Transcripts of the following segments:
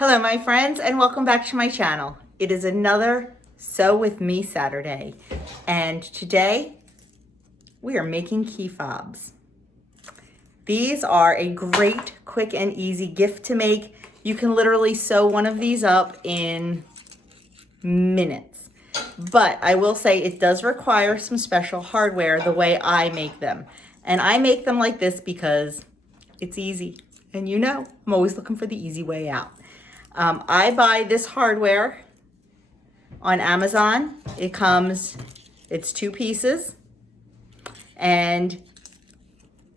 Hello my friends and welcome back to my channel. It is another Sew With Me Saturday and today we are making key fobs. These are a great, quick and easy gift to make. You can literally sew one of these up in minutes. But I will say it does require some special hardware the way I make them. And I make them like this because it's easy. And you know, I'm always looking for the easy way out. I buy this hardware on Amazon. It's 2 pieces. And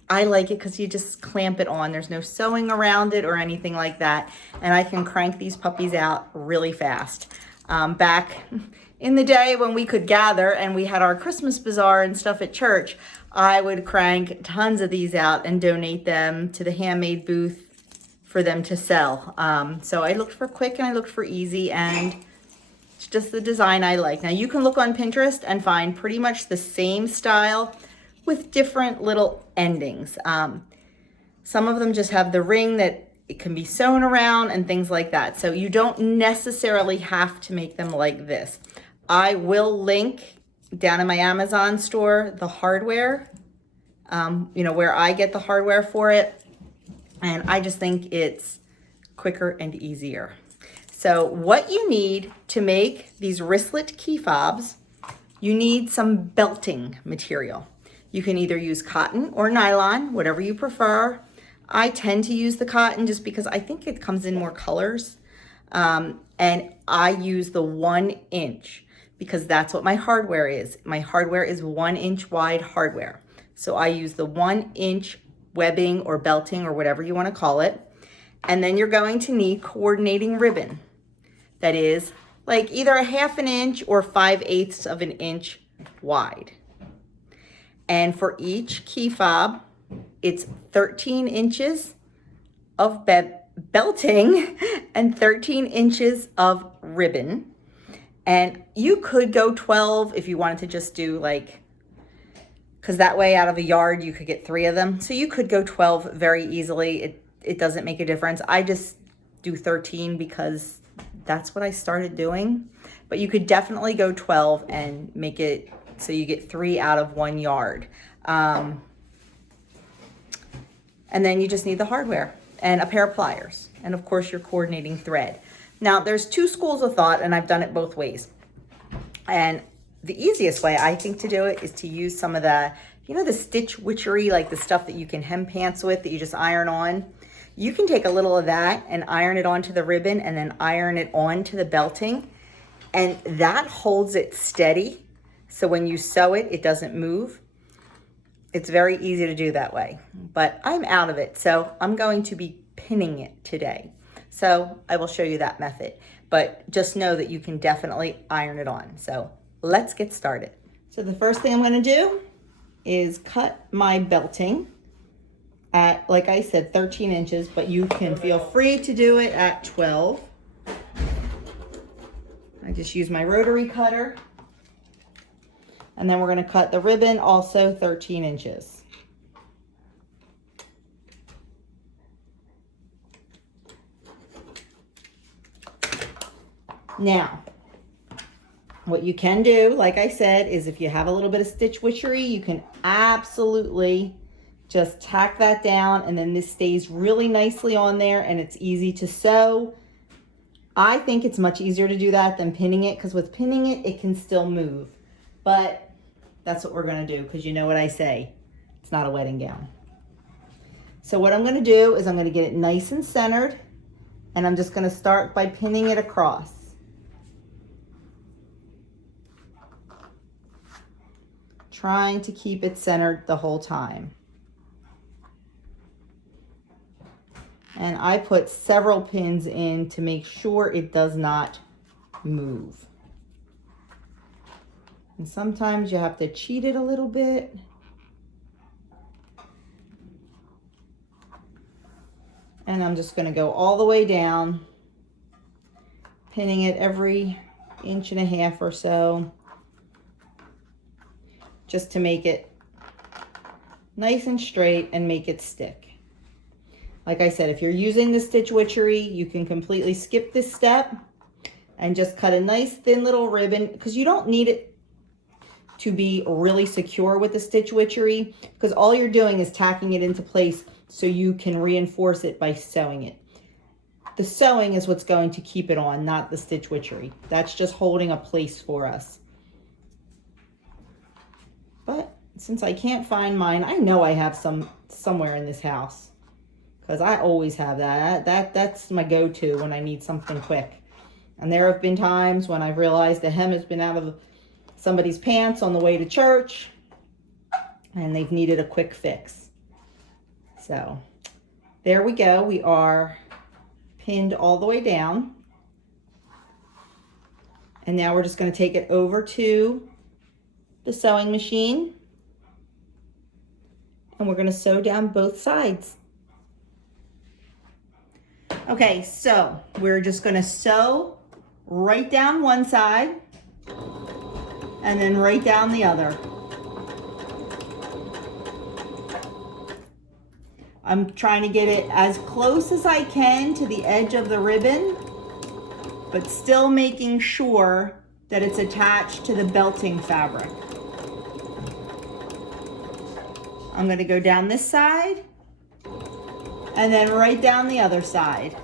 I like it because you just clamp it on. There's no sewing around it or anything like that. And I can crank these puppies out really fast. Back in the day when we could gather and we had our Christmas bazaar and stuff at church, I would crank tons of these out and donate them to the handmade booth for them to sell. So I looked for quick and I looked for easy, and it's just the design I like. Now you can look on Pinterest and find pretty much the same style with different little endings. Some of them just have the ring that it can be sewn around and things like that. So you don't necessarily have to make them like this. I will link down in my Amazon store the hardware, where I get the hardware for it. And I just think it's quicker and easier. So what you need to make these wristlet key fobs, you need some belting material. You can either use cotton or nylon, whatever you prefer. I tend to use the cotton just because I think it comes in more colors. And I use the 1 inch because that's what my hardware is. My hardware is 1 inch wide hardware. So I use the 1 inch webbing or belting or whatever you want to call it. And then you're going to need coordinating ribbon. That is like either a 1/2 inch or 5/8 of an inch wide. And for each key fob, it's 13 inches of belting and 13 inches of ribbon. And you could go 12 if you wanted to just do because that way out of a yard you could get 3 of them. So you could go 12 very easily. It doesn't make a difference. I just do 13 because that's what I started doing. But you could definitely go 12 and make it so you get 3 out of 1 yard. And then you just need the hardware and a pair of pliers. And of course your coordinating thread. Now there's 2 schools of thought, and I've done it both ways. And the easiest way I think to do it is to use some of the, the stitch witchery, like the stuff that you can hem pants with that you just iron on. You can take a little of that and iron it onto the ribbon and then iron it onto the belting. And that holds it steady. So when you sew it, it doesn't move. It's very easy to do that way, but I'm out of it. So I'm going to be pinning it today. So I will show you that method, but just know that you can definitely iron it on. So let's get started. So the first thing I'm going to do is cut my belting at, like I said, 13 inches, but you can feel free to do it at 12. I just use my rotary cutter. And then we're going to cut the ribbon also 13 inches. Now, what you can do, like I said, is if you have a little bit of stitch witchery, you can absolutely just tack that down, and then this stays really nicely on there and it's easy to sew. I think it's much easier to do that than pinning it, because with pinning it, it can still move. But that's what we're going to do, because you know what I say, it's not a wedding gown. So what I'm going to do is I'm going to get it nice and centered, and I'm just going to start by pinning it across. Trying to keep it centered the whole time. And I put several pins in to make sure it does not move. And sometimes you have to cheat it a little bit. And I'm just going to go all the way down, pinning it every 1.5 inches or so, just to make it nice and straight and make it stick. Like I said, if you're using the stitch witchery, you can completely skip this step and just cut a nice thin little ribbon, because you don't need it to be really secure with the stitch witchery, because all you're doing is tacking it into place so you can reinforce it by sewing it. The sewing is what's going to keep it on, not the stitch witchery. That's just holding a place for us. But since I can't find mine, I know I have some somewhere in this house, because I always have that. That's my go-to when I need something quick. And there have been times when I've realized the hem has been out of somebody's pants on the way to church and they've needed a quick fix. So there we go. We are pinned all the way down. And now we're just going to take it over to the sewing machine and we're going to sew down both sides. Okay, so we're just going to sew right down one side and then right down the other. I'm trying to get it as close as I can to the edge of the ribbon, but still making sure that it's attached to the belting fabric. I'm going to go down this side and then right down the other side.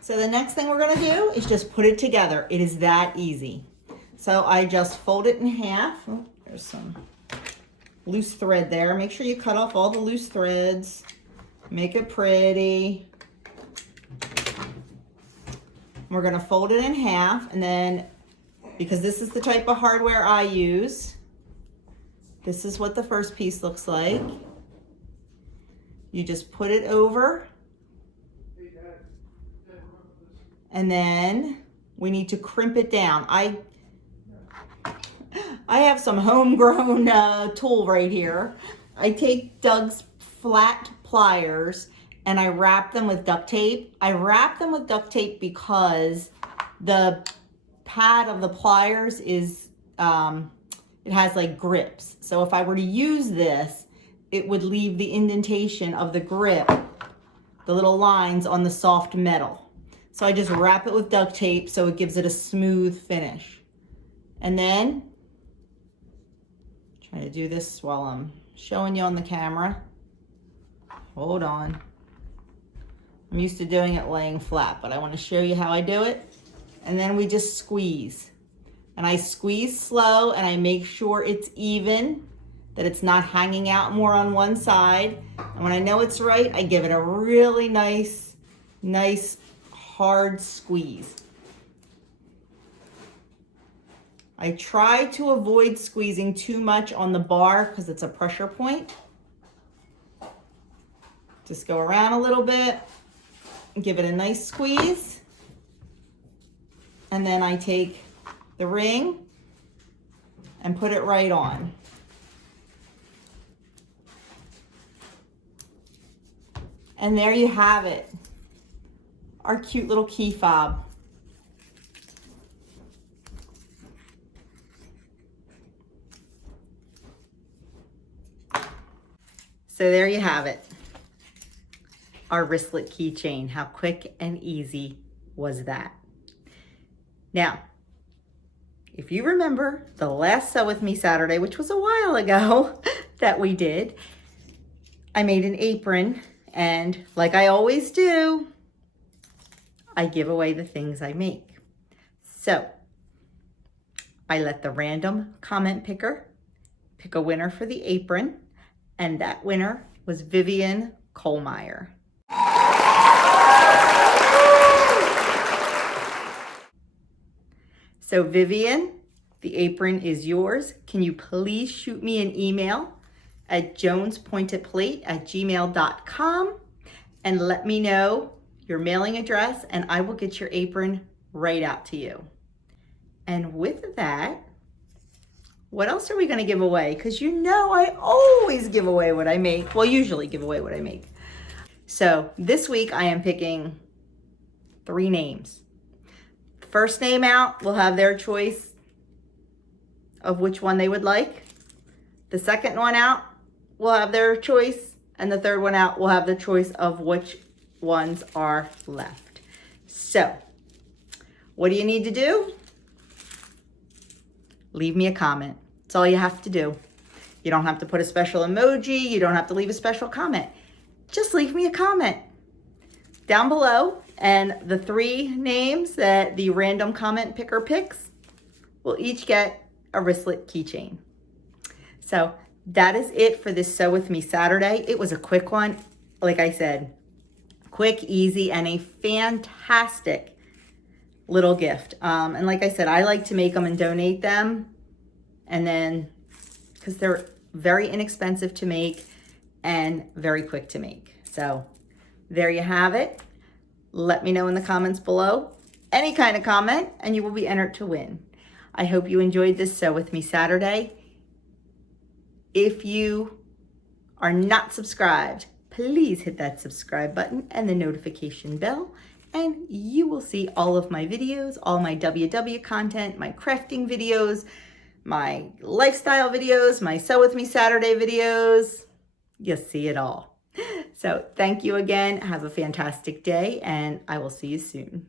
So the next thing we're going to do is just put it together. It is that easy. So I just fold it in half. Oh, there's some loose thread there. Make sure you cut off all the loose threads. Make it pretty. We're going to fold it in half, and then, because this is the type of hardware I use, this is what the first piece looks like. You just put it over, and then we need to crimp it down. I have some homegrown tool right here. I take Doug's flat pliers and I wrap them with duct tape. I wrap them with duct tape because the pad of the pliers is, it has like grips. So if I were to use this, it would leave the indentation of the grip, the little lines on the soft metal. So I just wrap it with duct tape so it gives it a smooth finish. And then, trying to do this while I'm showing you on the camera. Hold on. I'm used to doing it laying flat, but I want to show you how I do it. And then we just squeeze. And I squeeze slow and I make sure it's even, that it's not hanging out more on one side. And when I know it's right, I give it a really nice hard squeeze. I try to avoid squeezing too much on the bar because it's a pressure point. Just go around a little bit, give it a nice squeeze, and then I take the ring and put it right on. And there you have it, our cute little key fob. So there you have it, our wristlet keychain. How quick and easy was that? Now, if you remember the last Sew With Me Saturday, which was a while ago that we did, I made an apron, and like I always do, I give away the things I make. So I let the random comment picker pick a winner for the apron, and that winner was Vivian Kohlmeyer. So Vivian, the apron is yours. Can you please shoot me an email at jonespointedplate@gmail.com and let me know your mailing address, and I will get your apron right out to you. And with that, what else are we going to give away? Because you know I always give away what I make. Well, usually give away what I make. So this week I am picking 3 names. First name out will have their choice of which one they would like. The second one out will have their choice. And the third one out will have the choice of which ones are left. So what do you need to do? Leave me a comment. That's all you have to do. You don't have to put a special emoji. You don't have to leave a special comment. Just leave me a comment down below, and the 3 names that the random comment picker picks will each get a wristlet keychain. So that is it for this Sew With Me Saturday. It was a quick one. Like I said, quick, easy, and a fantastic little gift. And like I said, I like to make them and donate them. And then, because they're very inexpensive to make and very quick to make. So there you have it. Let me know in the comments below, any kind of comment, and you will be entered to win. I hope you enjoyed this Sew With Me Saturday. If you are not subscribed, please hit that subscribe button and the notification bell, and you will see all of my videos, all my WW content, my crafting videos, my lifestyle videos, my Sew With Me Saturday videos. You'll see it all. So thank you again. Have a fantastic day, and I will see you soon.